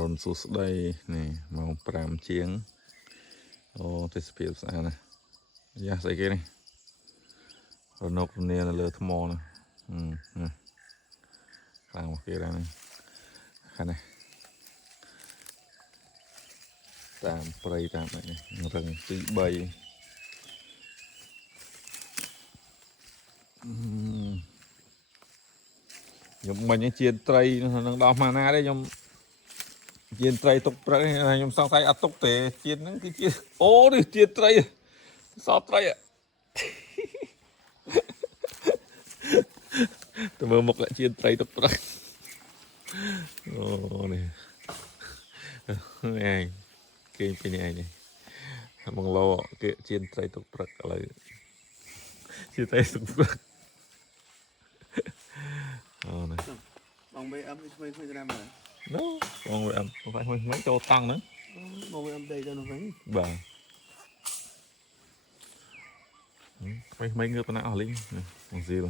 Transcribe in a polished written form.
រុនសួស្ដីនេះម៉ោង5ជាងអូទេសភាពស្អាតណាស់យ៉ាស្អីគេនេះរនុករនានៅលើថ្មណាខ្លាំងមកគេដែរនេះខាងនេះតាមព្រៃតាមអីរឹងទី3ខ្ញុំមិញជៀនត្រីនឹងដោះមកណាទេខ្ញុំជៀនត្រីទុកព្រឹកខ្ញុំសង្ស័យអត់ទុកទេជៀនហ្នឹងគឺជាអូនេះជៀនត្រីសតត្រីទៅមើលមុខជៀនត្រីទុកព្រឹកអូនេះឯងគេពីនេះឯងនេះបងឡោគេជៀនត្រីទុកព្រឹកឥឡូវជៀនត្រីទុកព្រឹកអូនេះបងបីអឹមនេះថ្មីថ្មីទៅណាមើលនោះបងបីអឹមមិនចូលតង់ហ្នឹងបងបីអឹមដេកទៅនោះវិញបាទថ្មីងើបទៅណាអស់លីងបងស៊ីល